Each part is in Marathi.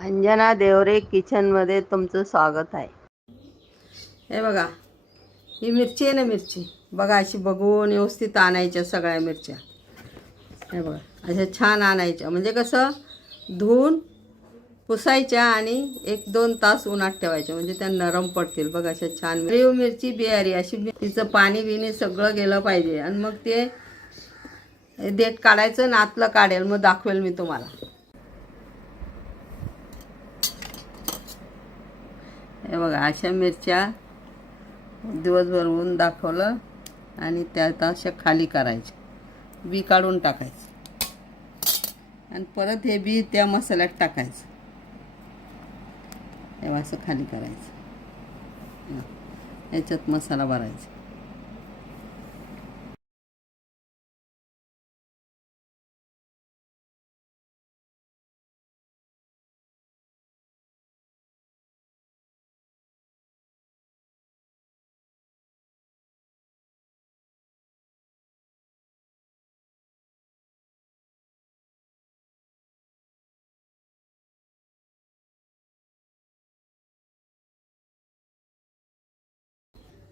अंजना देवरे किचनमध्ये तुमचं स्वागत आहे. हे बघा ही मिरची आहे ना मिरची? बघा अशी बघून व्यवस्थित आणायच्या सगळ्या मिरच्या. हे बघा अशा छान आणायच्या. म्हणजे कसं धुवून पुसायच्या आणि एक दोन तास उन्हात ठेवायच्या. म्हणजे त्या नरम पडतील. बघा अशा छान रेव मिरची बियारी अशी तिचं पाणी बिणी सगळं गेलं पाहिजे. आणि मग ते देठ काढायचं नातलं आतलं काढेल. मग दाखवेल मी तुम्हाला. हे बघा अशा मिरच्या दिवसभर ऊन दाखवलं आणि त्यात अशा खाली करायच्या. बी काढून टाकायचं. आणि परत हे बी त्या मसाल्यात टाकायचं. तेव्हा असं खाली करायचं. याच्यात मसाला भरायचा.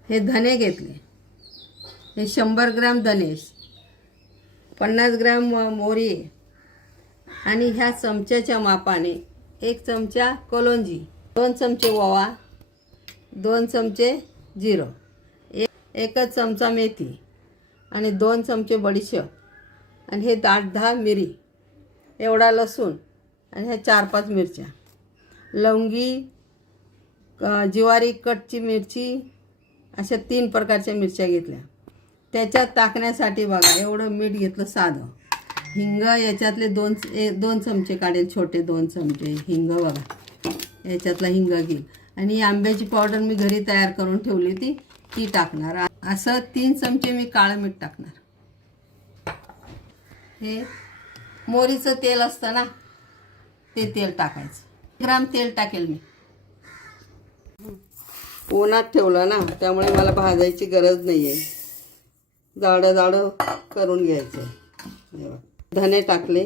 हे धने घेतले. हे शंभर ग्रॅम धनेश पन्नास ग्रॅम म- आणि ह्या चमच्याच्या मापाने एक चमचा कलोंजी दोन चमचे ओवा दोन चमचे जिरो एक एकच चमचा मेथी आणि दोन चमचे बडीशेप आणि हे दाट दहा मिरी एवढा लसूण आणि ह्या चार पाच मिरच्या लवंगी जिवारी ज्वारी कटची मिरची अशा तीन प्रकारच्या मिरच्या घेतल्या. त्याच्यात टाकण्यासाठी बघा एवढं मीठ घेतलं साधं. हिंग याच्यातले दोन ए दोन चमचे काढेल छोटे दोन चमचे. हिंग बघा याच्यातला हिंग घेईल. आणि ही आंब्याची पावडर मी घरी तयार करून ठेवली ती ती टाकणार. असं तीन चमचे मी काळं मीठ टाकणार. हे मोरीचं तेल असतं ना ते तेल टाकायचं. ग्राम तेल टाकेल मी. उन्हात ठेवलं ना त्यामुळे मला भाजायची गरज नाही आहे जाडं जाडं करून घ्यायचं. धने टाकले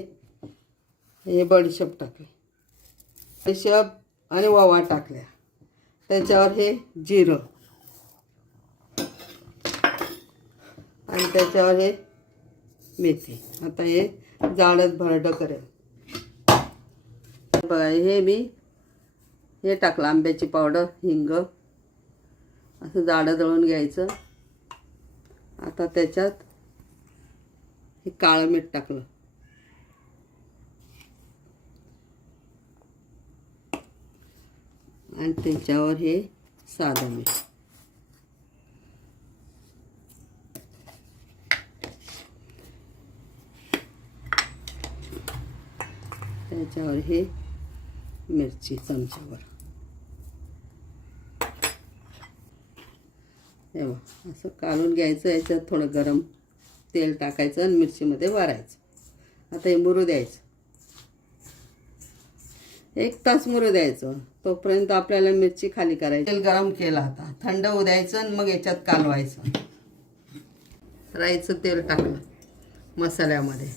हे बडीशेप टाकले बडीशेप आणि ओवा टाकल्या. त्याच्यावर हे जिरं. आणि त्याच्यावर हे मेथी. आता हे जाडच भरडं करेल. बघा हे मी हे टाकलं आंब्याची पावडर हिंग असं जाडं दळून घ्यायचं. आता त्याच्यात हे काळं मीठ टाकलं. आणि त्याच्यावर हे साधं मीठ. त्याच्यावर हे मिरची चमच्यावर. हे बघ असं काढून घ्यायचं याच्यात थोडं गरम तेल टाकायचं आणि मिरचीमध्ये वारायचं. आता हे मुरू द्यायचं. एक तास मुरू द्यायचं. तोपर्यंत आपल्याला मिरची खाली करायची. तेल गरम केलं आता. थंड होऊ द्यायचं आणि मग याच्यात कालवायचं. राईचं तेल टाकलं मसाल्यामध्ये.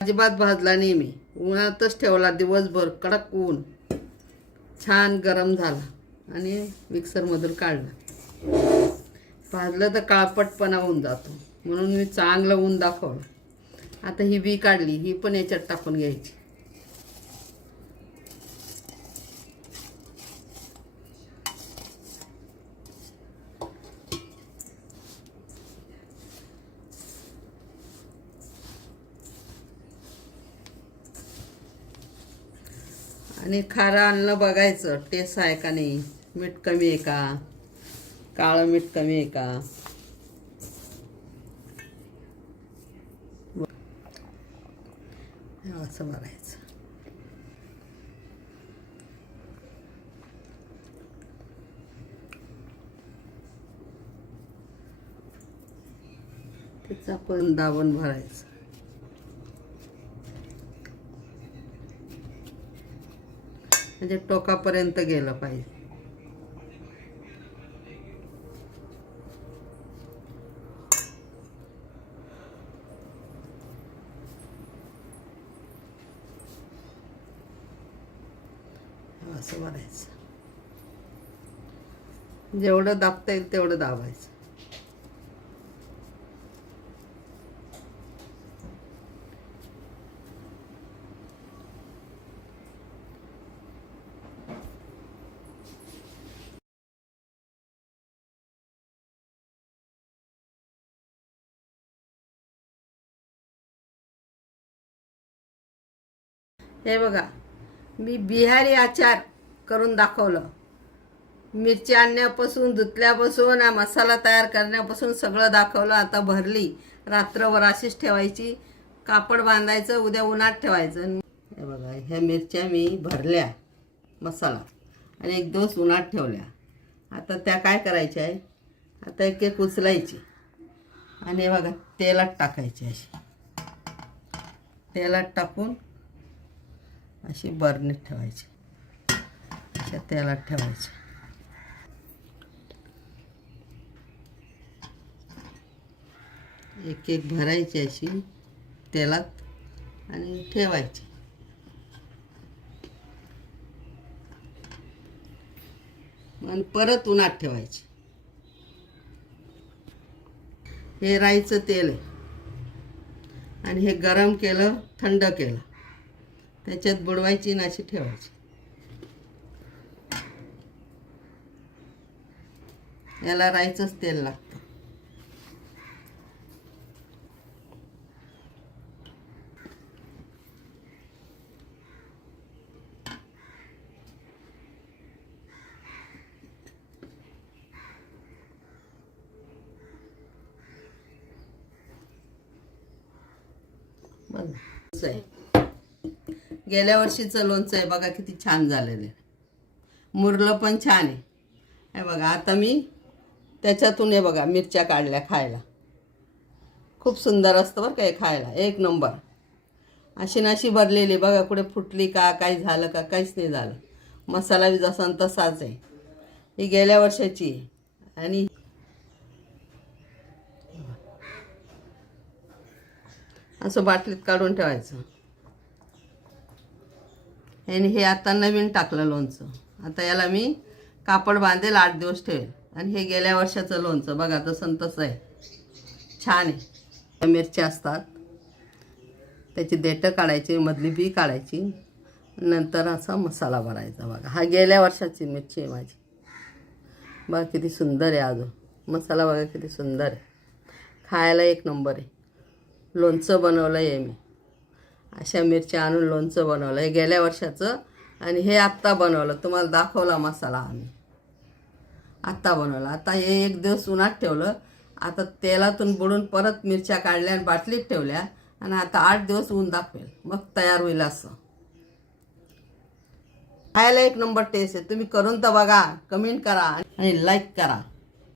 अजिबात भाजला नाही मी. उन्हातच ठेवला दिवसभर कडक ऊन. छान गरम झाला. आणि मिक्सरमधून काढला. भाजलं तर काळपटपणा होऊन जातो. म्हणून मी चांगलं ऊन दाखवलं. आता ही बी काढली ही पण याच्यात टाकून घ्यायची. आणि खारं आणलं बघायचं टेस्ट आहे का नाही? मीठ कमी आहे का? काळं मीठ कमी आहे का? असं भरायचं त्याचा पण दाबून भरायचं. म्हणजे टोकापर्यंत गेलं पाहिजे. असं भरायचं जेवढं दाबता येईल तेवढं दाबायचं. हे बघा मी बिहारी आचार करून दाखवलं. मिरची आणण्यापासून धुतल्यापासून हा मसाला तयार करण्यापासून सगळं दाखवलं. आता भरली. रात्रभर अशीच ठेवायची. कापड बांधायचं उद्या उन्हात ठेवायचं. हे बघा ह्या मिरच्या मी भरल्या मसाला. आणि एक दिवस उन्हात ठेवल्या. आता त्या काय करायच्या आहे? आता एक एक उचलायची. आणि बघा तेलात टाकायची अशी. तेलात टाकून अशी बरणीत ठेवायची. त्या तेलात ठेवायची. एक एक भरायची अशी तेलात आणि ठेवायची. आणि परत उन्हात ठेवायची. हे राईचं तेल आहे. आणि हे गरम केलं थंड केलं. त्याच्यात बुडवायची नाशी ठेवायची. याला राईचंच तेल लागतं. आहे. गेल्या वर्षीचं लोणचं आहे बघा किती छान झालेलं आहे. मुरलं पण छान आहे. हे बघा आता मी त्याच्यातून हे बघा मिरच्या काढल्या खायला. खूप सुंदर असतं बरं काय खायला. एक नंबर. अशी नाशी भरलेली बघा कुठे फुटली का काही झालं का काहीच नाही झालं. मसाला बी जसा तसाच आहे. ही गेल्या वर्षाची आणि असं बाटलीत काढून ठेवायचं. आणि हे आता नवीन टाकलं लोणचं. आता याला मी कापड बांधेल आठ दिवस ठेवेल. आणि हे गेल्या वर्षाचं लोणचं. बघा तसं न तसं आहे. छान आहे. मिरच्या असतात. त्याची देठं काढायची मधली बी काढायची. नंतर असा मसाला भरायचा बघा. हा गेल्या वर्षाची मिरची आहे माझी. बघा किती सुंदर आहे अजून. मसाला बघा किती सुंदर आहे. खायला एक नंबर आहे. लोणचं बनवलं आहे मी. अशा मिरच्या आणून लोणचं बनवलं हे गेल्या वर्षाचं आणि हे आत्ता बनवलं. तुम्हाला दाखवला मसाला आम्ही. आत्ता बनवला. आता हे एक दिवस उन्हात ठेवलं. आता तेलातून बुडून परत मिरच्या काढल्या आणि बाटलीत ठेवल्या आणि आता आठ दिवस ऊन दाखवेल. मग तयार होईल असं. खायला एक नंबर टेस्ट आहे. तुम्ही करून तर बघा. कमेंट करा आणि लाईक करा.